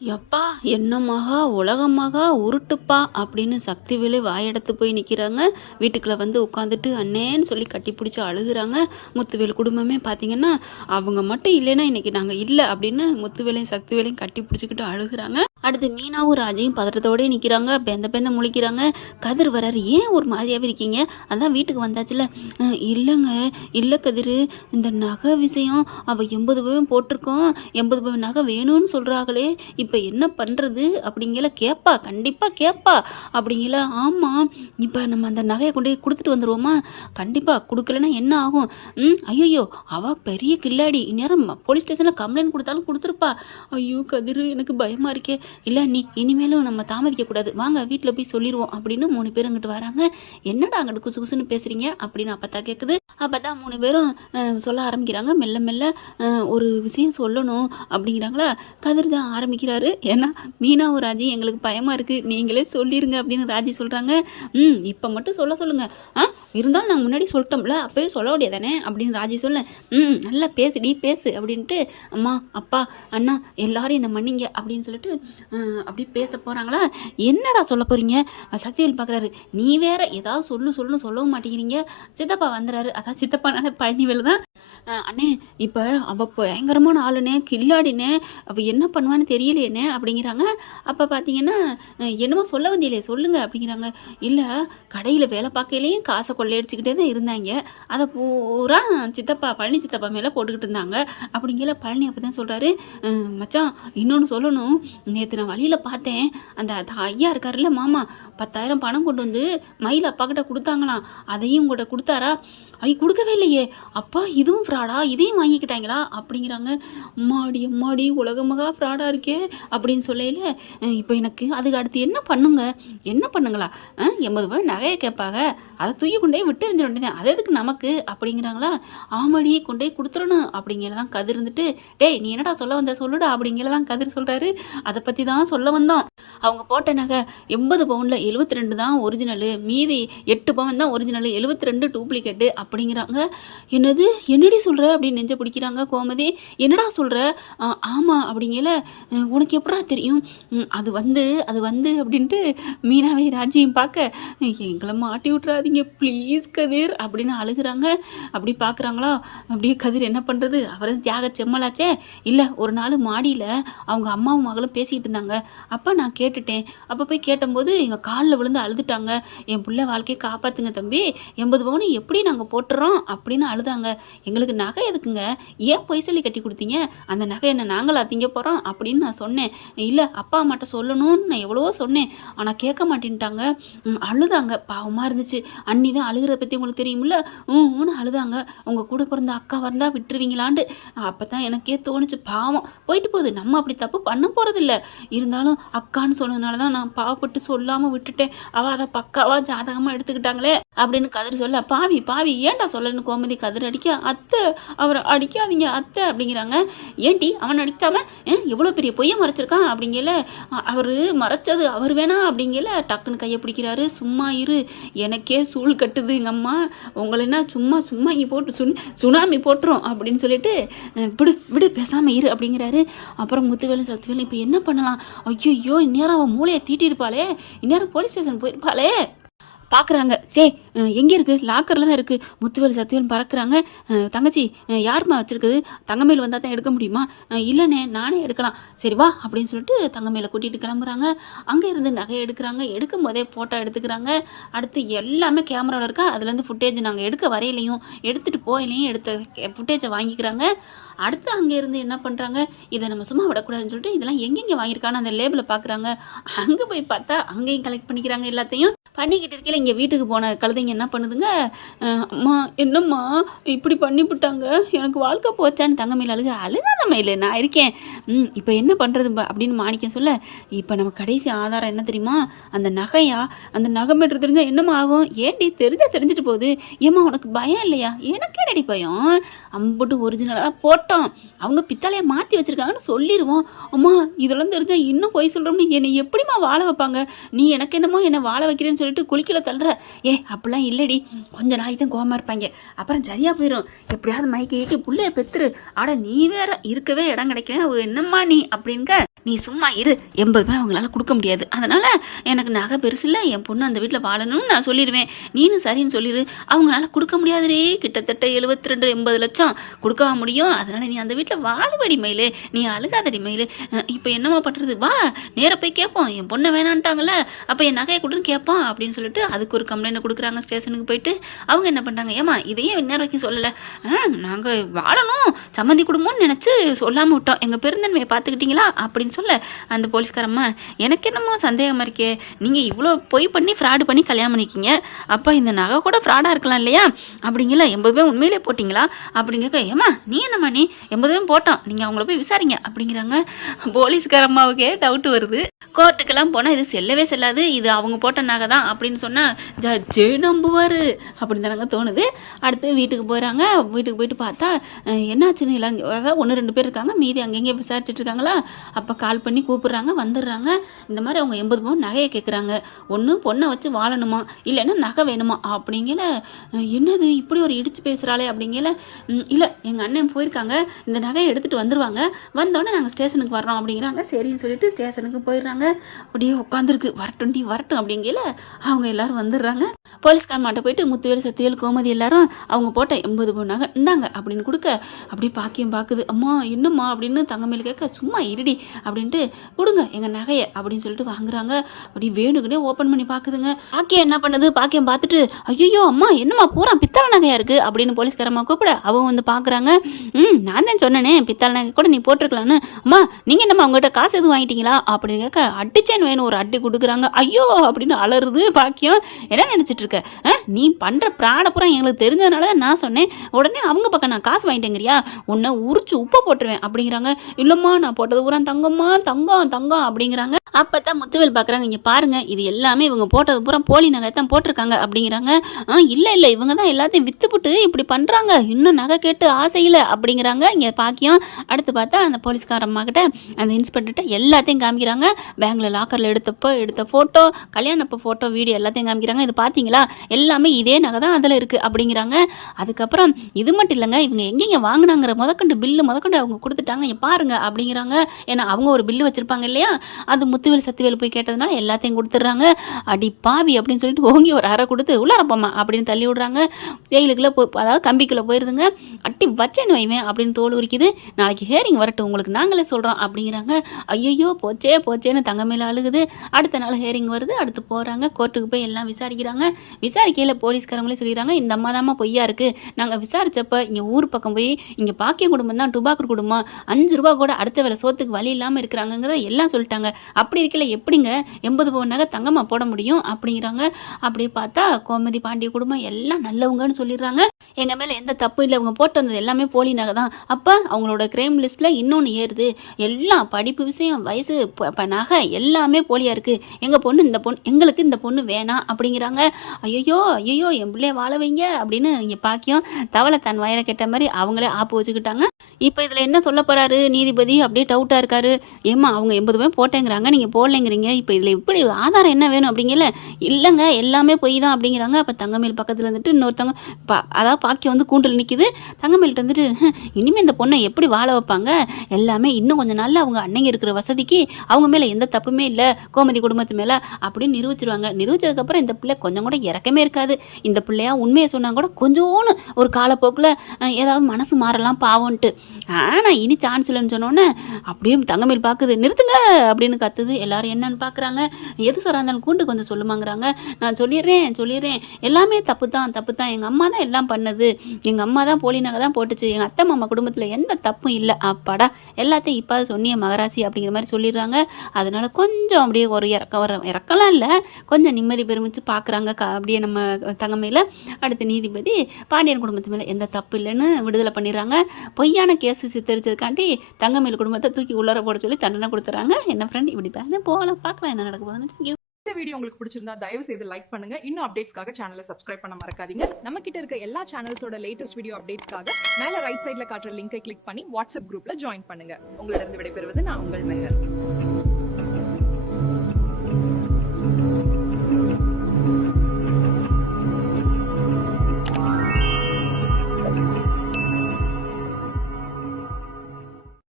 எப்பா என்ன மகா மகா உருட்டுப்பா அப்படின்னு சக்திவேலு வாயெடுத்து போய் நிற்கிறாங்க வீட்டுக்குள்ளே வந்து உட்காந்துட்டு அண்ணேன்னு சொல்லி கட்டி பிடிச்சி அழுகுறாங்க. முத்துவேல் குடும்பமே பார்த்தீங்கன்னா அவங்க மட்டும் இல்லைன்னா இன்னைக்கு நாங்கள் இல்லை அப்படின்னு முத்துவேலையும் சக்திவேலையும் கட்டி பிடிச்சிக்கிட்டு அழுகுறாங்க. அடுத்து மீனாவும் ராஜையும் பதற்றத்தோடய நிற்கிறாங்க பெந்த பெந்த முழிக்கிறாங்க. கதிர் வராரு ஏன் ஒரு மாதிரியாகவே இருக்கீங்க? அதான் வீட்டுக்கு வந்தாச்சுல. இல்லைங்க. இல்லை கதிர். இந்த நகை விஷயம் அவள் எண்பது பவன் போட்டிருக்கோம் எண்பது பவன் நகை வேணும்னு சொல்கிறாங்களே இப்போ என்ன பண்ணுறது அப்படிங்கல. கேட்பா கண்டிப்பாக கேட்பா அப்படிங்கல. ஆமாம் இப்போ நம்ம அந்த நகையை கொண்டு போய் கொடுத்துட்டு வந்துடுவோமா கண்டிப்பாக கொடுக்கலன்னா என்ன ஆகும்? ம் ஐயோ அவள் பெரிய கில்லாடி. இந்நேரம் போலீஸ் ஸ்டேஷனில் கம்ப்ளைண்ட் கொடுத்தாலும் கொடுத்துருப்பா. ஐயோ கதிர். எனக்கு பயமாக இருக்கே. இல்லை நீ இனிமேலும் நம்ம தாமதிக்கக்கூடாது வாங்க வீட்டில் போய் சொல்லிடுவோம் அப்படின்னு மூணு பேரும் இங்கிட்டு வராங்க. என்னடா அங்கிட்டு குசு குசுன்னு பேசுகிறீங்க அப்படின்னு அப்போ தான் கேட்குது அப்போ தான் மூணு பேரும் சொல்ல ஆரம்பிக்கிறாங்க. மெல்ல மெல்ல ஒரு விஷயம் சொல்லணும் அப்படிங்கிறாங்களா? கதிர் தான் ஆரம்பிக்கிறாரு. ஏன்னா மீனாவும் ராஜி எங்களுக்கு பயமாக இருக்குது நீங்களே சொல்லிடுங்க அப்படின்னு ராஜி சொல்கிறாங்க ம் இப்போ மட்டும் சொல்ல சொல்லுங்கள் ஆ இருந்தாலும் நாங்கள் முன்னாடி சொல்லிட்டோம்ல அப்போயே சொல்ல முடியாதானே அப்படின்னு ராஜி சொல்ல. ம் நல்லா பேசுடி பேசு அப்படின்ட்டு அம்மா அப்பா அண்ணா எல்லாரும் என்னை மன்னிங்க அப்படின்னு சொல்லிட்டு அப்படி பேச போகிறாங்களா என்னடா சொல்ல போகிறீங்க சக்திவேல் பார்க்குறாரு நீ வேற ஏதாவது சொல்லு சொல்லுன்னு சொல்லவும் மாட்டேங்கிறீங்க. சித்தப்பா வந்துறாரு. அதான் சித்தப்பானால பழனிவேல் தான். அண்ணே இப்போ அவள் பயங்கரமான ஆளுனே கில்லாடினே அவள் என்ன பண்ணுவான்னு தெரியலையேனே அப்படிங்கிறாங்க. அப்போ பார்த்தீங்கன்னா என்னமோ சொல்ல வந்தியிலே சொல்லுங்க அப்படிங்கிறாங்க. இல்லை கடையில் வேலை பார்க்கலையும் காசை கொள்ளையடிச்சுக்கிட்டே தான் இருந்தாங்க. அதை பூரா சித்தப்பா பழனி சித்தப்பா மேலே போட்டுக்கிட்டு இருந்தாங்க. அப்படிங்கிற பழனி அப்போ தான் சொல்கிறாரு மச்சான் இன்னொன்று சொல்லணும். நேற்று நான் வழியில் பார்த்தேன். அந்த அது ஐயா இருக்காருல்ல மாமா பத்தாயிரம் பணம் கொண்டு வந்து மயில் அப்பா கிட்ட கொடுத்தாங்களாம். அதையும் உங்கள்கிட்ட கொடுத்தாரா? ஐ கொடுக்கவே இல்லையே. அப்பா இதுவும் ஃப்ராடா இதையும் வாங்கிக்கிட்டாங்களா? அப்படிங்கிறாங்க. அம்மாடி அம்மாடி உலகமகா ஃப்ராடாக இருக்கே அப்படின்னு சொல்லையில இப்போ எனக்கு அதுக்கு அடுத்து என்ன பண்ணுங்க? என்ன பண்ணுங்களா? எண்பது ரூபாய் நகையை கேட்பாங்க. அதை தூக்கி கொண்டே விட்டு எறிஞ்சிட அது எதுக்கு நமக்கு? அப்படிங்கிறாங்களா? ஆமாடி கொண்டே கொடுத்துடணும். அப்படிங்கிறதான் கதிர் இருந்துட்டு டேய் நீ என்னடா சொல்ல வந்த? சொல்லுடா. அப்படிங்கிறதான் கதிர் சொல்கிறாரு அதை பற்றி பற்றி தான் சொல்ல வந்தோம். அவங்க போட்ட நகை எண்பது பவுனில் எழுபத்தி ரெண்டு தான் ஒரிஜினலு மீதி எட்டு பவுன் தான் ஒரிஜினலு எழுபத்தி ரெண்டு டூப்ளிகேட்டு அப்படிங்கிறாங்க. என்னது? என்னடி சொல்கிற அப்படின்னு நெஞ்ச பிடிக்கிறாங்க கோமதி. என்னடா சொல்கிற ஆமாம் அப்படிங்கல. உனக்கு எப்படா தெரியும்? அது வந்து அது வந்து அப்படின்ட்டு மீனாவை ராஜியும் பார்க்க எங்களை மாட்டி விட்றாதீங்க ப்ளீஸ் கதிர் அப்படின்னு அழுகிறாங்க. அப்படி பார்க்குறாங்களா அப்படியே கதிர் என்ன பண்ணுறது அவர் தியாக செம்மலாச்சே. இல்லை ஒரு நாள் மாடியில் அவங்க அம்மாவும் மகளும் பேசிக்கிட்டு இருந்தாங்க அப்பா நான் கேட்டுட்டேன். அப்போ போய் கேட்டபோது எங்கள் காலில் விழுந்து அழுதுட்டாங்க. என் பிள்ளை வாழ்க்கையை காப்பாற்றுங்க தம்பி. எண்பது பவுனு எப்படி நாங்கள் போட்டுறோம்? அப்படின்னு அழுதாங்க. எங்களுக்கு நகை எதுக்குங்க? ஏன் பொய் சொல்லி கட்டி கொடுத்தீங்க? அந்த நகை என்ன நாங்களா திங்க போகிறோம் அப்படின்னு நான் சொன்னேன். இல்லை அப்பா அம்மாட்ட சொல்லணும்னு நான் எவ்வளவோ சொன்னேன். ஆனால் கேட்க மாட்டேன்ட்டாங்க. அழுதாங்க. பாவமாக இருந்துச்சு. அண்ணி தான் அழுகிறத பற்றி உங்களுக்கு தெரியுமில்ல? ஊன்னு அழுதாங்க. உங்கள் கூட பிறந்த அக்கா வந்தால் விட்டுருவீங்களான்ட்டு. அப்போ தான் எனக்கே தோணுச்சு. பாவம். போயிட்டு போகுது. நம்ம அப்படி தப்பு பண்ண போகிறதில்ல இருந்தாலும் அக்கான்னு சொன்னதுனால தான் நான் பாவப்பட்டு சொல்லாமல் விட்டுட்டேன். அவள் அதை பக்காவாக ஜாதகமாக எடுத்துக்கிட்டாங்களே அப்படின்னு கதிர் சொல்ல பாவி பாவி ஏன்டா சொல்லன்னு கோமதி கதிர் அடிக்க? அத்தை அவரை அடிக்காதீங்க அத்தை அப்படிங்கிறாங்க. ஏன்டி அவன் அடிச்சாம எவ்வளோ பெரிய பொய்யை மறைச்சிருக்கான்? அப்படிங்கல அவர் மறைச்சது அவர் வேணா அப்படிங்கல டக்குன்னு கையை பிடிக்கிறாரு. சும்மா இரு எனக்கே சூழ் கட்டுது எங்கள் அம்மா உங்களை என்ன சும்மா சும்மா இங்கே போட்டு சுன் சுனாமி போட்டுரும் அப்படின்னு சொல்லிட்டு விடு விடு பேசாமல் இரு அப்படிங்கிறாரு. அப்புறம் முத்துவேலும் சக்திவேலும் இப்போ என்ன பண்ணலாம் ஐயோ இந்நேரம் அவன் மூளையை தீட்டியிருப்பாளே. இந்நேரம் போலீஸ் ஸ்டேஷன் போயிருப்பாளே. பார்க்குறாங்க சே எங்கே இருக்குது லாக்கரில் தான் இருக்குது முத்துவேல் சத்தியவேல் பறக்கிறாங்க. தங்கச்சி யாருமா யாரும்மா வச்சுருக்குது? தங்கமேல் வந்தால் தான் எடுக்க முடியுமா? இல்லைண்ணே நானே எடுக்கலாம். சரி வா அப்படின்னு சொல்லிட்டு தங்கமேல கூட்டிகிட்டு கிளம்புறாங்க. அங்கே இருந்து நகை எடுக்கிறாங்க. எடுக்கும் போதே ஃபோட்டோ எடுத்துக்கிறாங்க. அடுத்து எல்லாமே கேமராவில் இருக்கா? அதுலேருந்து ஃபுட்டேஜ் நாங்கள் எடுக்க வரையிலையும். எடுத்துகிட்டு போயிலையும் எடுத்த ஃபுட்டேஜை வாங்கிக்கிறாங்க. அடுத்து அங்கே இருந்து என்ன பண்ணுறாங்க இதை நம்ம சும்மா விடக்கூடாதுன்னு சொல்லிட்டு இதெல்லாம் எங்கெங்கே வாங்கியிருக்கான்னு அந்த லேபிளை பார்க்குறாங்க அங்கே போய் பார்த்தா அங்கேயும் கலெக்ட் பண்ணிக்கிறாங்க எல்லாத்தையும். பண்ணிக்கிட்டு இருக்கையில் இங்கே வீட்டுக்கு போன கழுதைங்க என்ன பண்ணுதுங்க? அம்மா என்னம்மா இப்படி பண்ணிவிட்டாங்க எனக்கு வாழ்க்கை போச்சான்னு தங்கமையில் அழுக அழுகாத மயில் நான் இருக்கேன். ம் இப்போ என்ன பண்ணுறது அப்படின்னு மாணிக்கம் சொல்ல இப்போ நம்ம கடைசி ஆதாரம் என்ன தெரியுமா? அந்த நகையா? அந்த நகை மீட்டர் தெரிஞ்சால் என்னம்மா ஆகும்? ஏன்டி தெரிஞ்சால் தெரிஞ்சுட்டு போகுது. ஏம்மா உனக்கு பயம் இல்லையா? எனக்கு என்னடி பயம்? அம்புட்டு ஒரிஜினலாக போட்டோம் அவங்க பித்தாலையை மாற்றி வச்சுருக்காங்கன்னு சொல்லிடுவோம் அம்மா இதெல்லாம் தெரிஞ்சால் இன்னும் போய் சொல்கிறோம்னு என்னை எப்படிம்மா வாழ வைப்பாங்க? நீ எனக்கு என்னமோ என்னை வாழ வைக்கிறேன்னு சொல்லி சொல்லிட்டு குளிக்கல தள்ளுற. ஏ அப்படிலாம் இல்லடி. கொஞ்ச நாளைக்கு தான் கோவமாக இருப்பாங்க. அப்புறம் சரியா போயிடும் எப்படியாவது மயக்கி ஏக்கி பிள்ளைய பெத்துரு. ஆட நீ வேற இருக்கவே இடம் கிடைக்கல. என்னம்மா நீ? அப்படின்க நீ சும்மா இரு. எண்பது ரூபாய் அவங்களால கொடுக்க முடியாது. அதனால் எனக்கு நகை பெருசு இல்லை. என் பொண்ணு அந்த வீட்டில் வாழணும்னு நான் சொல்லிடுவேன். நீனும் சரின்னு சொல்லிடு அவங்களால கொடுக்க முடியாதுரே கிட்டத்தட்ட எழுபத்தி ரெண்டு எண்பது லட்சம் கொடுக்க முடியும்? அதனால் நீ அந்த வீட்டில் வாழுபடி மயிலு. நீ அழுகாதடி மயிலு. இப்போ என்னம்மா பண்ணுறது வா நேராக போய் கேட்போம் என் பொண்ணை வேணான்ட்டாங்கல்ல. அப்போ என் நகையை கொடுன்னு கேட்போம் அப்படின்னு சொல்லிட்டு அதுக்கு ஒரு கம்ப்ளைண்ட் கொடுக்குறாங்க ஸ்டேஷனுக்கு போயிட்டு. அவங்க என்ன பண்ணுறாங்க ஏமா இதையே நேரம் வரைக்கும் சொல்லலை. நாங்கள் வாழணும். சம்மந்தி குடும்பம்னு நினச்சி சொல்லாமல் விட்டோம். எங்கள் பெருந்தன்மையை பார்த்துக்கிட்டீங்களா? அப்படின்னு சொல்ல அந்த போலீஸ்காரம்மா எனக்கு என்னமோ சந்தேகமாக இருக்கே? நீங்கள் இவ்வளோ பொய் பண்ணி ஃப்ராடு பண்ணி கல்யாணம் பண்ணிக்கிங்க அப்போ இந்த நகை கூட ஃப்ராடாக இருக்கலாம் இல்லையா? அப்படிங்களா எண்பது பேர் உண்மையிலே போட்டிங்களா? அப்படிங்க ஏம்மா நீ என்னம்மா நீ? எண்பது பேர் போட்டோம். நீங்கள் அவங்கள போய் விசாரிங்க. அப்படிங்கிறாங்க. போலீஸ்காரம்மாவுக்கே டவுட் வருது. கோர்ட்டுக்கெல்லாம் போனால் இது செல்லவே செல்லாது. இது அவங்க போட்ட நகை தான். அப்படின்னு சொன்னால் ஜட்ஜே நம்புவார். அப்படின்னு தானங்க தோணுது. அடுத்து வீட்டுக்கு போகிறாங்க வீட்டுக்கு போயிட்டு பார்த்தா என்னாச்சுன்னு எல்லாம் அதாவது ஒன்று ரெண்டு பேர் இருக்காங்க. மீதி அங்கங்கே விசாரிச்சுட்டு இருக்காங்களா? அப்போ கால் பண்ணி கூப்பிட்றாங்க வந்துடுறாங்க. இந்த மாதிரி அவங்க எண்பது பவுன் நகையை கேட்குறாங்க ஒன்று பொண்ணை வச்சு வாழணுமா? இல்லைன்னா நகை வேணுமா? அப்படிங்கல என்னது இப்படி ஒரு இடிச்சு பேசுகிறாளே அப்படிங்கல இல்லை எங்கள் அண்ணன் போயிருக்காங்க. இந்த நகையை எடுத்துகிட்டு வந்துடுவாங்க வந்தோடனே நாங்கள் ஸ்டேஷனுக்கு வர்றோம் அப்படிங்கிறாங்க. சரின்னு சொல்லிட்டு ஸ்டேஷனுக்கு போயிடுறாங்க. அப்படியே உட்காந்துருக்கு. வரட்டும் டி வரட்டும் அப்படிங்கல அவங்க எல்லாரும் வந்துடுறாங்க. போலீஸ்காரமாட்ட போயிட்டு முத்துவேல் சத்தியல் கோமதி எல்லாரும் அவங்க போட்ட எண்பது பொண்ணாக இந்தாங்க அப்படின்னு கொடுக்க அப்படியே பாக்கியம் பார்க்குது அம்மா என்னம்மா அப்படின்னு தங்கமேல் கேட்க சும்மா இருடி அப்படின்ட்டு கொடுங்க எங்கள் நகையை அப்படின்னு சொல்லிட்டு வாங்குறாங்க. அப்படி வேணுக்குனே ஓப்பன் பண்ணி பார்க்குதுங்க பாக்கியம் என்ன பண்ணுது? பாக்கியம் பார்த்துட்டு ஐயோ அம்மா என்னம்மா பூரா பித்தளை நகையாக இருக்குது அப்படின்னு போலீஸ்காரம்மா கூப்பிட அவங்க வந்து பார்க்குறாங்க ம் நான் தான் சொன்னேனே பித்தளை நகை கூட நீ போட்டிருக்கலான்னு அம்மா நீங்கள் என்னம்மா உங்கள்கிட்ட காசு எதுவும் வாங்கிட்டீங்களா? அப்படின்னு கேட்க அடிச்சேன் வேணும் ஒரு அடி கொடுக்குறாங்க. ஐயோ அப்படின்னு அலறுது பாக்கியம். என்ன நினச்சிட்டு இருக்க நீ பண்ணுற பிராடப்புறம் எங்களுக்கு தெரிஞ்சதுனால தான் நான் சொன்னேன். உடனே அவங்க பக்கம் நான் காசு வாங்கிட்டேங்கிறியா? உன்னை உரிச்சு உப்பை போட்டுருவேன் அப்படிங்கிறாங்க. இல்லைம்மா நான் போட்டது பூரா தங்கம்மா தங்கம் தங்கம் அப்படிங்கிறாங்க. அப்போ தான் முத்துவேல் பார்க்குறாங்க இங்கே பாருங்க இது எல்லாமே இவங்க போட்டது பூரா போலி நகை தான் போட்டிருக்காங்க அப்படிங்கிறாங்க. ஆ இல்லை இல்லை இவங்க தான் எல்லாத்தையும் விற்றுப்புட்டு இப்படி பண்ணுறாங்க இன்னும் நகை கேட்டு ஆசையில் அப்படிங்கிறாங்க. இங்கே பாக்கியம் அடுத்து பார்த்தா அந்த போலீஸ்கார அம்மா கிட்ட அந்த இன்ஸ்பெக்டர்கிட்ட எல்லாத்தையும் காமிக்கிறாங்க. பேங்கில் லாக்கரில் எடுத்தப்போ எடுத்த ஃபோட்டோ கல்யாணப்போ ஃபோட்டோ வீடியோ எல்லாத்தையும் காமிக்கிறாங்க. இது பார்த்தீங்களா எல்லாமே இதே நகை தான் அதில் இருக்குது அப்படிங்கிறாங்க. அதுக்கப்புறம் இது மட்டும் இல்லைங்க இவங்க எங்கெங்க வாங்கினாங்கிற முதக்கண்டு பில்லு முதக்கண்டு அவங்க கொடுத்துட்டாங்க பாருங்க அப்படிங்கிறாங்க. ஏன்னா அவங்க ஒரு பில்லு வச்சுருப்பாங்க இல்லையா? அது முத்துவேல் சத்துவேல் போய் கேட்டதுனால எல்லாத்தையும் கொடுத்துட்றாங்க. அடி பாவி அப்படின்னு சொல்லிட்டு ஓங்கி ஒரு அறை கொடுத்து உள்ளாரப்பம்மா அப்படின்னு தள்ளி விடுறாங்க. ஜெயிலுக்குள்ளே போ அதாவது கம்பிக்குள்ளே போயிருதுங்க. அட்டி வச்சேன்னு வைவேன் அப்படின்னு தோல் உரிக்குது. நாளைக்கு ஹேரிங் வரட்டும் உங்களுக்கு நாங்களே சொல்கிறோம் அப்படிங்கிறாங்க. ஐயோ போச்சே போச்சேன்னு தங்கமேல அழுகுது. அடுத்த நாள் ஹேரிங் வருது அடுத்து போகிறாங்க கோர்ட்டுக்கு போய் எல்லாம் விசாரிக்கிறாங்க. விசாரிக்கையில் போலீஸ்காரங்களே சொல்லிடுறாங்க இந்த அம்மா தாம்மா பொய்யா இருக்குது நாங்கள் விசாரித்தப்ப இங்கே ஊர் பக்கம் போய் இங்கே பாக்கிய குடும்பம் தான் டுபாக்கூர் குடும்பம். அஞ்சு ரூபா கூட அடுத்த வேலை சோத்துக்கு வழி இல்லாமல் இருக்கிறாங்கங்கிறத எல்லாம் சொல்லிட்டாங்க. அப்படி இருக்கல எப்படிங்க எண்பது பவுன் நகை தங்கமாக போட முடியும் அப்படிங்கிறாங்க. அப்படி பார்த்தா கோமதி பாண்டிய குடும்பம் எல்லாம் நல்லவங்கன்னு சொல்லிடுறாங்க. எங்கள் மேலே எந்த தப்பு இல்லை அவங்க போட்டு வந்தது எல்லாமே போலி நகை தான். அப்போ அவங்களோட கிரைம் லிஸ்ட்டில் இன்னொன்று ஏறுது. எல்லாம் படிப்பு விஷயம் வயசு நகை எல்லாமே போலியாக இருக்குது எங்கள் பொண்ணு இந்த பொண்ணு எங்களுக்கு இந்த பொண்ணு வேணாம் அப்படிங்கிறாங்க. ஐயோ ஐயோ என் பிள்ளைய வாழ வைங்க அப்படின்னு இங்கே பாக்கியம் தவளை தன் வயலை கெட்ட மாதிரி அவங்களே ஆப்பு வச்சுக்கிட்டாங்க. இப்போ இதில் என்ன சொல்ல போகிறாரு நீதிபதி அப்படியே டவுட்டாக இருக்காரு. ஏம்மா அவங்க எண்பது பேர் போட்டேங்கிறாங்க நீங்கள் போடலைங்கிறீங்க. இப்போ இதில் இப்படி ஆதாரம் என்ன வேணும் அப்படிங்கல? இல்லைங்க எல்லாமே பொய் தான் அப்படிங்கிறாங்க. அப்போ தங்கமேல் பக்கத்தில் வந்துட்டு இன்னொருத்தவங்க பா அதாவது பாக்கி வந்து கூண்டில் நிற்கிது தங்கமேல்கிட்ட வந்துட்டு "ஹம், இந்த பொண்ணை எப்படி வாழ வைப்பாங்க? எல்லாமே இன்னும் கொஞ்சம் நாளில் அவங்க அன்னைங்க இருக்கிற வசதிக்கு அவங்க மேலே எந்த தப்புமே இல்லை. கோமதி குடும்பத்து மேலே அப்படின்னு நிரூபிச்சிருவாங்க. நிரூபிச்சதுக்கப்புறம் இந்த பிள்ளை கொஞ்சம் கூட இறக்கமே இருக்காது. இந்த பிள்ளையா உண்மையை சொன்னால் கூட கொஞ்சோன்னு ஒரு காலப்போக்கில் ஏதாவது மனசு மாறலாம் பாவம்ன்ட்டு. ஆனால் இனி சான்ஸ் இல்லைன்னு சொன்னோன்னே அப்படியே தங்கமேல் பார்க்குது நிறுத்துங்க அப்படின்னு கத்துது. எல்லாரும் என்னன்னு பார்க்குறாங்க எது சொல்கிறா இருந்தாலும் கூண்டுக்கு கொஞ்சம் சொல்லுமாங்கிறாங்க. நான் சொல்லிடுறேன் சொல்லிடுறேன். எல்லாமே தப்பு தான் தப்பு தான் எங்கள் அம்மா தான் எல்லாம் பண்ணது. எங்கள் அம்மா தான் போலி நகை தான் போட்டுச்சு. எங்கள் அத்தை மாமா குடும்பத்தில் எந்த தப்பும் இல்லை. அப்பாடா எல்லாத்தையும் இப்போ சொன்னிய மகராசி அப்படிங்கிற மாதிரி சொல்லிடுறாங்க. அதனால் கொஞ்சம் அப்படியே ஒரு இறக்க வர இறக்கலாம் இல்லை. கொஞ்சம் நிம்மதி பெருமிச்சு பார்க்குறாங்க க அப்படியே நம்ம தங்கமையில் அடுத்த நீதிபதி பாண்டியன் குடும்பத்து மேலே எந்த தப்பு இல்லைன்னு விடுதலை பண்ணிடுறாங்க. பொய்யான கேஸ் சித்தரிச்சதுக்காண்டி தங்கமேல் குடும்பத்தை தூக்கி உள்ளார போட சொல்லி தண்டனை கொடுத்துறாங்க. என்ன ஃப்ரெண்ட் இப்படி தானே போகலாம் பார்க்கலாம் என்ன நடக்க போகுதுன்னு. இந்த வீடியோ உங்களுக்கு பிடிச்சிருந்தா தயவு செய்து லைக் பண்ணுங்க. இன்னும் அப்டேட்ஸ்க்காக சேனலை சப்ஸ்கிரைப் பண்ண மறக்காதீங்க. நம்ம கிட்ட இருக்க எல்லா சேனல்ஸோட லேட்டஸ்ட் வீடியோ அப்டேட்ஸ்க்காக மேல ரைட் சைடுல காட்டுற லிங்கை கிளிக் பண்ணி வாட்ஸ்அப் குரூப்ல ஜாயின் பண்ணுங்க. உங்களிடம் விடைபெறுவது நான் உங்கள் மெஹர்.